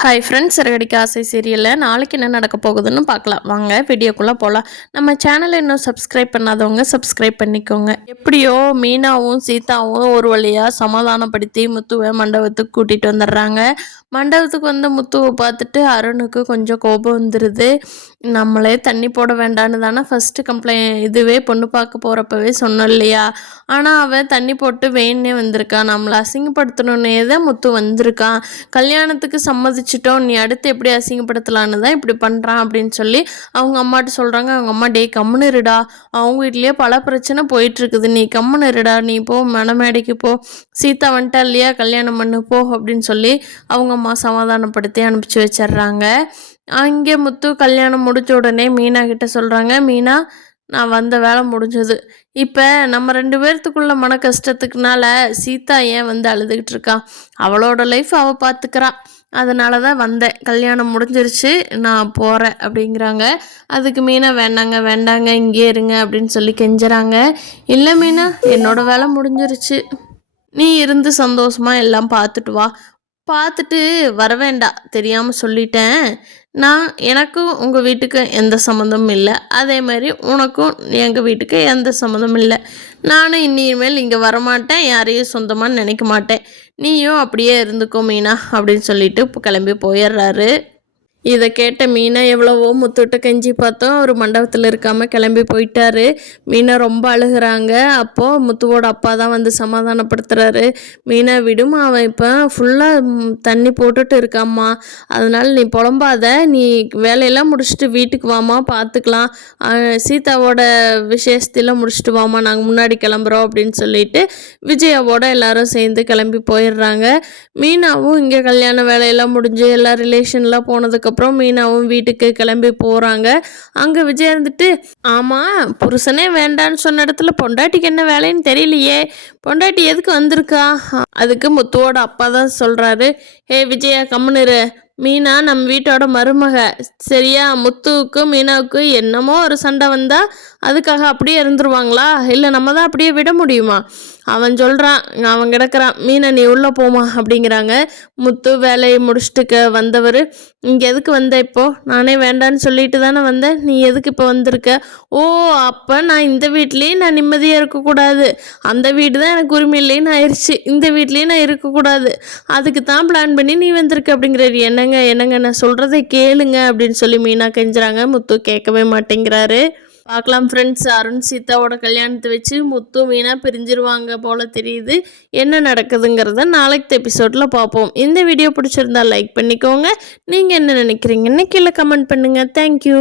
Hi friends, Siragadikka ஆசை சீரியலில் நாளைக்கு என்ன நடக்க போகுதுன்னு பார்க்கலாம். வாங்க வீடியோக்குள்ளே போகலாம். நம்ம சேனலை இன்னும் சப்ஸ்கிரைப் பண்ணாதவங்க சப்ஸ்கிரைப் பண்ணிக்கோங்க. எப்படியோ மீனாவும் சீதாவும் ஒரு வழியாக சமாதானப்படுத்தி முத்துவை மண்டபத்துக்கு கூட்டிகிட்டு வந்துடுறாங்க. மண்டபத்துக்கு வந்து முத்துவை பார்த்துட்டு அருணுக்கு கொஞ்சம் கோபம் வந்துடுது. நம்மளே தண்ணி போட வேண்டான்னு தானே ஃபஸ்ட்டு இதுவே பொண்ணு பார்க்க போகிறப்பவே சொன்னோம் இல்லையா? ஆனால் அவன் தண்ணி போட்டு வேணே வந்திருக்கான். நம்மளை அசிங்கப்படுத்தணுன்னே தான் முத்து வந்திருக்கான். கல்யாணத்துக்கு சம்மதிச்சிட்டோம், நீ அடுத்து எப்படி அசிங்கப்படுத்தலான்னு தான் இப்படி பண்ணுறான் அப்படின்னு சொல்லி அவங்க அம்மாட்ட சொல்கிறாங்க. அவங்க அம்மா, டே கம்முன்னு இருடா, அவங்க வீட்லேயே பல பிரச்சனை போயிட்டுருக்குது, நீ கம்முன்னு இருடா, நீ போ மணமேடைக்கு போ, சீதா வந்துட்டா இல்லையா, கல்யாணம் பண்ணு போ அப்படின்னு சொல்லி அவங்க அம்மா சமாதானப்படுத்தி அனுப்பிச்சி வச்சிட்றாங்க. அங்கே முத்து கல்யாணம் முடிஞ்ச உடனே மீனா கிட்ட சொல்கிறாங்க, மீனா நான் வந்த வேலை முடிஞ்சது. இப்போ நம்ம 2 பேர்த்துக்குள்ள மன கஷ்டத்துக்குனால சீதா ஏன் வந்து அழுதுகிட்டு இருக்கா? அவளோட லைஃப் அவள் பார்த்துக்கிறா, அதனால தான் வந்தேன். கல்யாணம் முடிஞ்சிருச்சு, நான் போகிறேன் அப்படிங்கிறாங்க. அதுக்கு மீனா வேண்டாங்க வேண்டாங்க இங்கே இருங்க அப்படின்னு சொல்லி கெஞ்சுறாங்க. இல்லை மீனா, என்னோட வேலை முடிஞ்சிருச்சு, நீ இருந்து சந்தோஷமாக எல்லாம் பார்த்துட்டு வா. பார்த்துட்டு வர வேண்டாம், தெரியாமல் சொல்லிட்டேன். எனக்கும் உங்கள் வீட்டுக்கும் எந்த சம்மந்தமும் இல்லை, அதே மாதிரி உனக்கும் எங்கள் வீட்டுக்கு எந்த சம்மந்தமும் இல்லை. நானும் இனிமேல் இங்கே வரமாட்டேன், யாரையும் சொந்தமாக நினைக்க மாட்டேன். நீயும் அப்படியே இருந்துக்கோ மீனா அப்படின்னு சொல்லிட்டு கிளம்பி போயிடுறாரு. இதை கேட்ட மீனா எவ்வளவோ முத்துட்ட கெஞ்சி பார்த்தோம், அவர் மண்டபத்தில் இருக்காமல் கிளம்பி போயிட்டாரு. மீனா ரொம்ப அழுகிறாங்க. அப்போது முத்துவோட அப்பா தான் வந்து சமாதானப்படுத்துகிறாரு. மீனா விடுமா, அவன் இப்போ ஃபுல்லாக தண்ணி போட்டுட்டு இருக்காம்மா, அதனால் நீ புலம்பாத, நீ வேலையெல்லாம் முடிச்சுட்டு வீட்டுக்கு வாமா, பார்த்துக்கலாம், சீதாவோட விசேஷத்தெல்லாம் முடிச்சுட்டு வாமா, நாங்கள் முன்னாடி கிளம்புறோம் அப்படின்னு சொல்லிட்டு விஜயாவோட எல்லாரும் சேர்ந்து கிளம்பி போயிடுறாங்க. மீனாவும் இங்கே கல்யாண வேலையெல்லாம் முடிஞ்சு எல்லா ரிலேஷன்லாம் போனதுக்கப்புறம் மீனாவும் வீட்டுக்கு கிளம்பி போகிறாங்க. அங்கே விஜய் இருந்துட்டு, ஆமாம் புருஷனே வேண்டான்னு சொன்ன இடத்துல பொண்டாட்டிக்கு என்ன வேலைன்னு தெரியலையே, பொண்டாட்டி எதுக்கு வந்திருக்கா? அதுக்கு முத்துவோட அப்பா தான் சொல்கிறாரு, ஹே விஜயா கம்முனிரு, மீனா நம்ம வீட்டோட மருமக, சரியா? முத்துவுக்கும் மீனாவுக்கும் என்னமோ ஒரு சண்டை வந்தால் அதுக்காக அப்படியே இருந்துருவாங்களா? இல்லை நம்ம தான் அப்படியே விட முடியுமா? அவன் சொல்கிறான், அவன் கிடக்கிறான், மீனா நீ உள்ளே போமா அப்படிங்கிறாங்க. முத்து வேலையை முடிச்சுட்டு வந்தவர், இங்கே எதுக்கு வந்த? இப்போது நானே வேண்டான்னு சொல்லிட்டு தானே வந்தேன், நீ எதுக்கு இப்போ வந்திருக்க? ஓ, அப்போ நான் இந்த வீட்லேயே நான் நிம்மதியாக இருக்கக்கூடாது, அந்த வீடு தான் எனக்கு உரிமை இல்லைன்னு ஆயிடுச்சு, இந்த வீட்லேயே நான் இருக்கக்கூடாது, அதுக்கு தான் பிளான் பண்ணி நீ வந்திருக்க அப்படிங்கிறாரு. என்னங்க நான் சொல்கிறத கேளுங்க அப்படின்னு சொல்லி மீனா கெஞ்சுறாங்க. முத்து கேட்கவே மாட்டேங்கிறாரு. பார்க்கலாம் ஃப்ரெண்ட்ஸ், அருண் சீதாவோட கல்யாணத்தை வச்சு முத்து மீனா பிரிஞ்சிருவாங்க போல தெரியுது. என்ன நடக்குதுங்கிறத நாளைக்கு எபிசோடில் பார்ப்போம். இந்த வீடியோ பிடிச்சிருந்தா லைக் பண்ணிக்கோங்க. நீங்கள் என்ன நினைக்கிறீங்கன்னு கீழே கமெண்ட் பண்ணுங்கள். தேங்க்யூ.